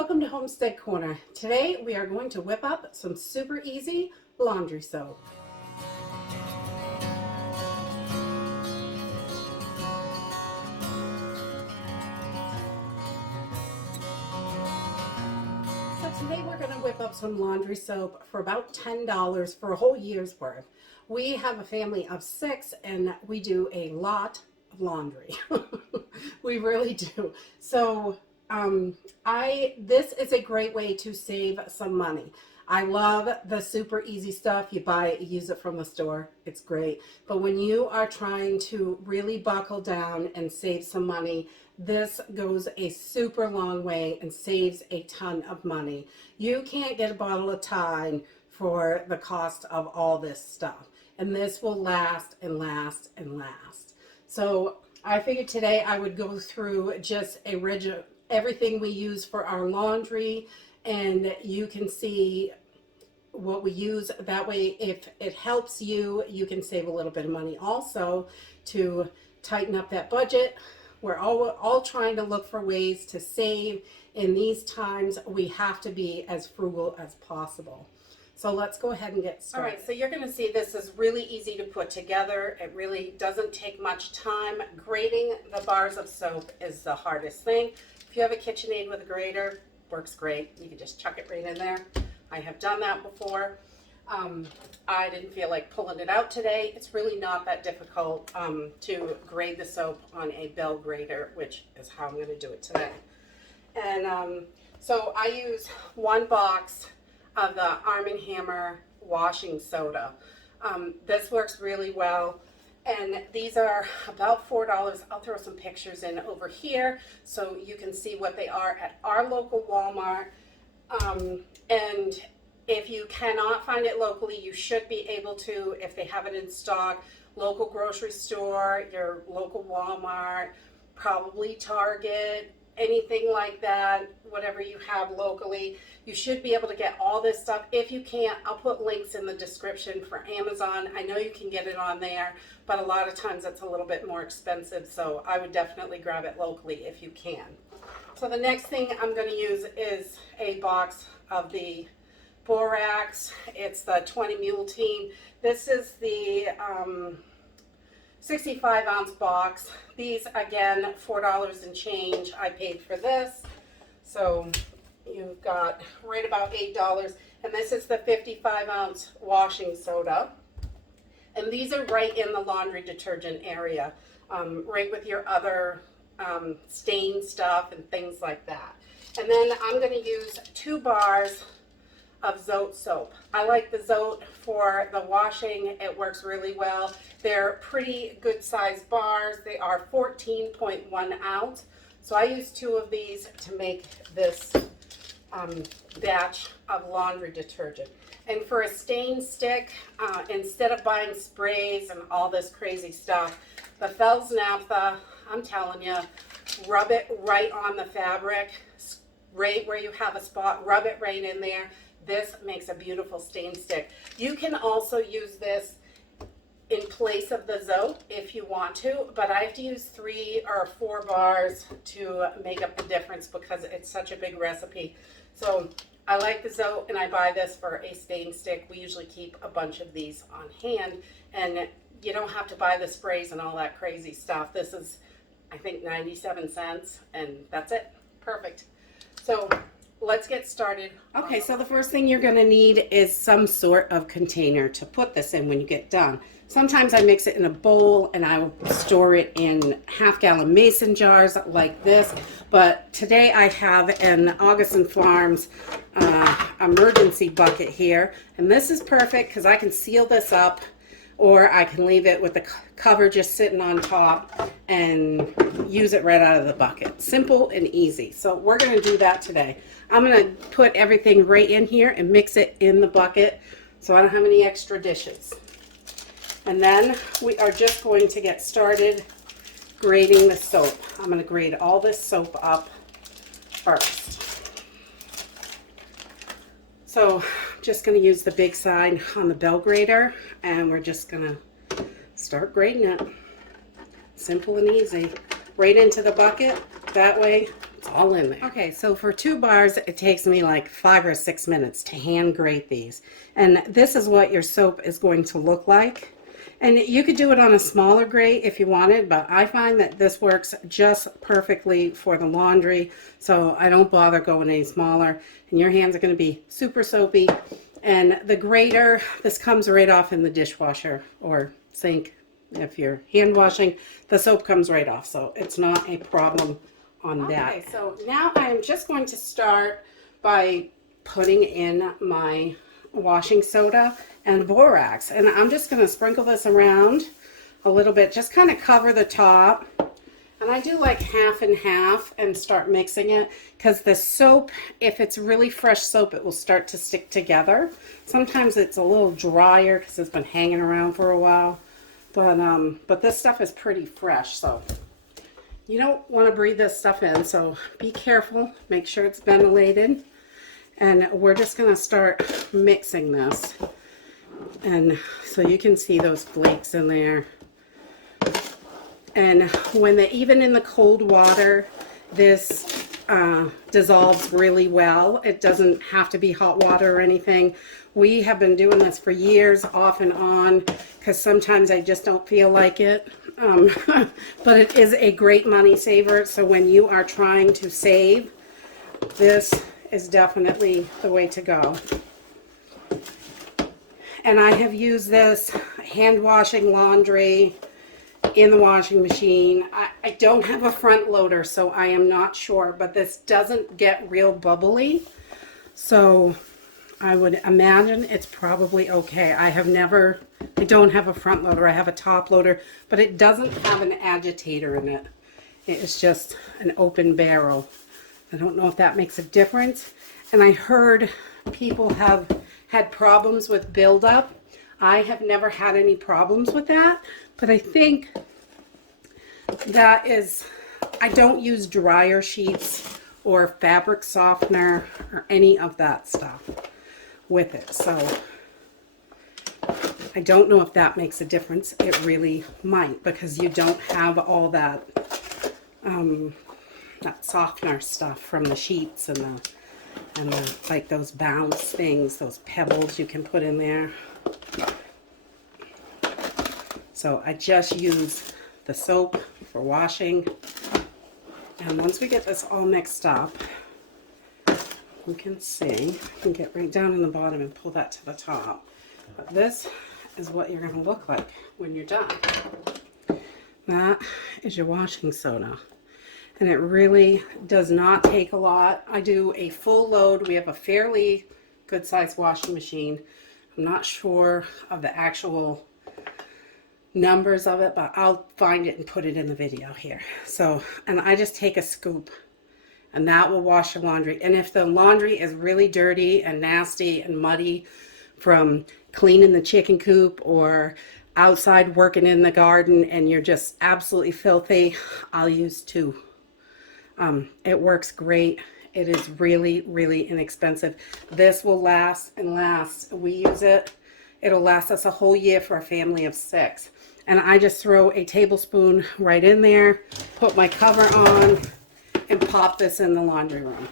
welcome to Homestead Corner. Today we are going to whip up some super easy laundry soap. So today we're going to whip up some laundry soap for about $10 for a whole year's worth. We have a family of 6 and we do a lot of laundry. We really do. So this is a great way to save some money. I love the super easy stuff. You buy it, you use it from the store. It's great. But when you are trying to really buckle down and save some money, this goes a super long way and saves a ton of money. You can't get a bottle of Tide for the cost of all this stuff. And this will last and last and last. So I figured today I would go through just everything we use for our laundry, and you can see what we use. That way, if it helps you, you can save a little bit of money also to tighten up that budget. We're all trying to look for ways to save. In these times, we have to be as frugal as possible. So let's go ahead and get started. All right, so you're going to see this is really easy to put together. It really doesn't take much time. Grating the bars of soap is the hardest thing. If you have a KitchenAid with a grater, works great. You can just chuck it right in there. I have done that before. I didn't feel like pulling it out today. It's really not that difficult to grate the soap on a bell grater, which is how I'm going to do it today. And so I use 1 box of the Arm & Hammer washing soda. This works really well. And these are about $4. I'll throw some pictures in over here so you can see what they are at our local Walmart. And if you cannot find it locally, you should be able to, if they have it in stock, local grocery store, your local Walmart, probably Target, anything like that, whatever you have locally. You should be able to get all this stuff. If you can't, I'll put links in the description for Amazon. I know you can get it on there, but a lot of times it's a little bit more expensive, so I would definitely grab it locally if you can. So the next thing I'm going to use is a box of the Borax. It's the 20 Mule Team. This is the 65-ounce box. These, again, $4 and change I paid for this. So you've got right about $8. And this is the 55-ounce washing soda. And these are right in the laundry detergent area, right with your other stain stuff and things like that. And then I'm going to use 2 bars of Zote soap. I like the Zote for the washing. It works really well. They're pretty good sized bars. They are 14.1 ounce. So I use 2 of these to make this batch of laundry detergent. And for a stain stick, instead of buying sprays and all this crazy stuff, the Fells Naphtha, I'm telling you, rub it right on the fabric, right where you have a spot, rub it right in there. This makes a beautiful stain stick. You can also use this in place of the Zote if you want to, but I have to use 3 or 4 bars to make up the difference because it's such a big recipe. So I like the Zote and I buy this for a stain stick. We usually keep a bunch of these on hand, and you don't have to buy the sprays and all that crazy stuff. This is, I think, 97 cents, and that's it. Perfect. So let's get started. Okay, so the first thing you're going to need is some sort of container to put this in when you get done. Sometimes I mix it in a bowl and I will store it in half-gallon mason jars like this. But today I have an Augustin Farms emergency bucket here. And this is perfect because I can seal this up, or I can leave it with the cover just sitting on top and use it right out of the bucket. Simple and easy. So we're going to do that today. I'm going to put everything right in here and mix it in the bucket so I don't have any extra dishes. And then we are just going to get started grating the soap. I'm going to grate all this soap up first. So I'm just going to use the big side on the bell grater, and we're just going to start grating it. Simple and easy. Right into the bucket. That way it's all in there. Okay, so for 2 bars, it takes me like 5 or 6 minutes to hand grate these. And this is what your soap is going to look like. And you could do it on a smaller grate if you wanted, but I find that this works just perfectly for the laundry, so I don't bother going any smaller. And your hands are going to be super soapy. And the grater, this comes right off in the dishwasher or sink. If you're hand washing, the soap comes right off, so it's not a problem on that. Okay, so now I'm just going to start by putting in my washing soda and borax, and I'm just going to sprinkle this around a little bit, just kind of cover the top, and I do like half and half and start mixing it, because the soap, if it's really fresh soap, it will start to stick together. Sometimes it's a little drier because it's been hanging around for a while, but this stuff is pretty fresh, so you don't want to breathe this stuff in, so be careful, make sure it's ventilated. And we're just going to start mixing this. And so you can see those flakes in there. And even in the cold water, this dissolves really well. It doesn't have to be hot water or anything. We have been doing this for years, off and on, because sometimes I just don't feel like it. But it is a great money saver. So when you are trying to save, this is definitely the way to go. And I have used this hand washing laundry in the washing machine. I don't have a front loader, so I am not sure, but this doesn't get real bubbly, so I would imagine it's probably okay. I don't have a front loader, I have a top loader, but it doesn't have an agitator in it. It is just an open barrel. I don't know if that makes a difference. And I heard people have had problems with buildup. I have never had any problems with that, but I think that is, I don't use dryer sheets or fabric softener or any of that stuff with it. So I don't know if that makes a difference. It really might, because you don't have all that that softener stuff from the sheets and the like those bounce things, those pebbles you can put in there. So I just use the soap for washing, and once we get this all mixed up, you can see, you can get right down in the bottom and pull that to the top. But this is what you're going to look like when you're done. That is your washing soda. And it really does not take a lot. I do a full load. We have a fairly good sized washing machine. I'm not sure of the actual numbers of it, but I'll find it and put it in the video here. So, and I just take a scoop, and that will wash the laundry. And if the laundry is really dirty and nasty and muddy from cleaning the chicken coop or outside working in the garden and you're just absolutely filthy, I'll use 2. It works great. It is really, really inexpensive. This will last and last. We use it. It'll last us a whole year for a family of 6. And I just throw a tablespoon right in there, put my cover on, and pop this in the laundry room.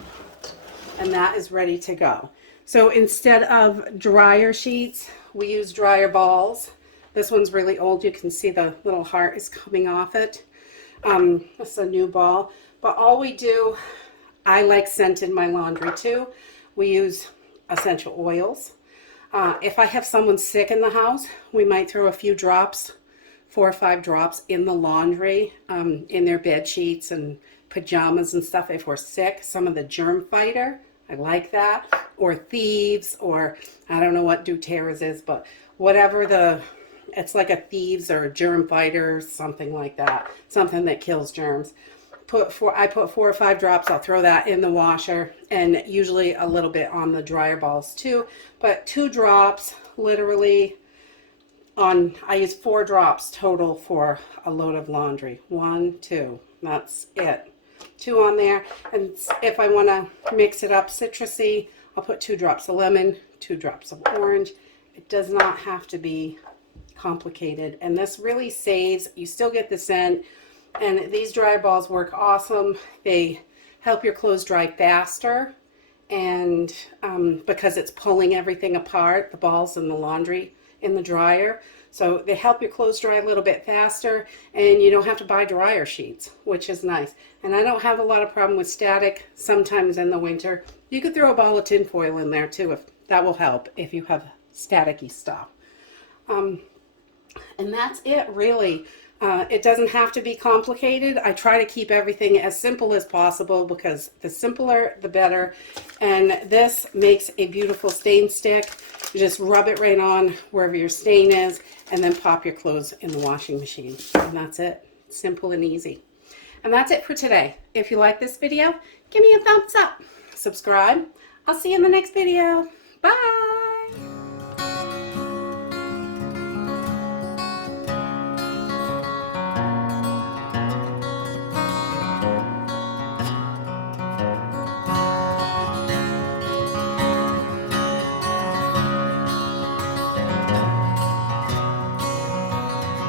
And that is ready to go. So instead of dryer sheets, we use dryer balls. This one's really old. You can see the little heart is coming off it. This is a new ball. But all we do, I like scent in my laundry too. We use essential oils. If I have someone sick in the house, we might throw a few drops, 4 or 5 drops in the laundry, in their bed sheets and pajamas and stuff if we're sick. Some of the germ fighter, I like that. Or thieves, or I don't know what doTERRA is, but whatever it's like a thieves or a germ fighter, something like that. Something that kills germs. I put 4 or 5 drops. I'll throw that in the washer, and usually a little bit on the dryer balls too. But 2 drops, literally, I use 4 drops total for a load of laundry. 1, 2, that's it. 2 on there, and if I want to mix it up citrusy, I'll put 2 drops of lemon, 2 drops of orange. It does not have to be complicated, and this really saves. You still get the scent. And these dryer balls work awesome. They help your clothes dry faster, and because it's pulling everything apart, the balls in the laundry in the dryer. So they help your clothes dry a little bit faster, and you don't have to buy dryer sheets, which is nice. And I don't have a lot of problem with static sometimes in the winter. You could throw a ball of tin foil in there too, if that will help if you have staticky stuff. And that's it, really. It doesn't have to be complicated. I try to keep everything as simple as possible because the simpler, the better. And this makes a beautiful stain stick. You just rub it right on wherever your stain is and then pop your clothes in the washing machine. And that's it. Simple and easy. And that's it for today. If you like this video, give me a thumbs up. Subscribe. I'll see you in the next video. Bye.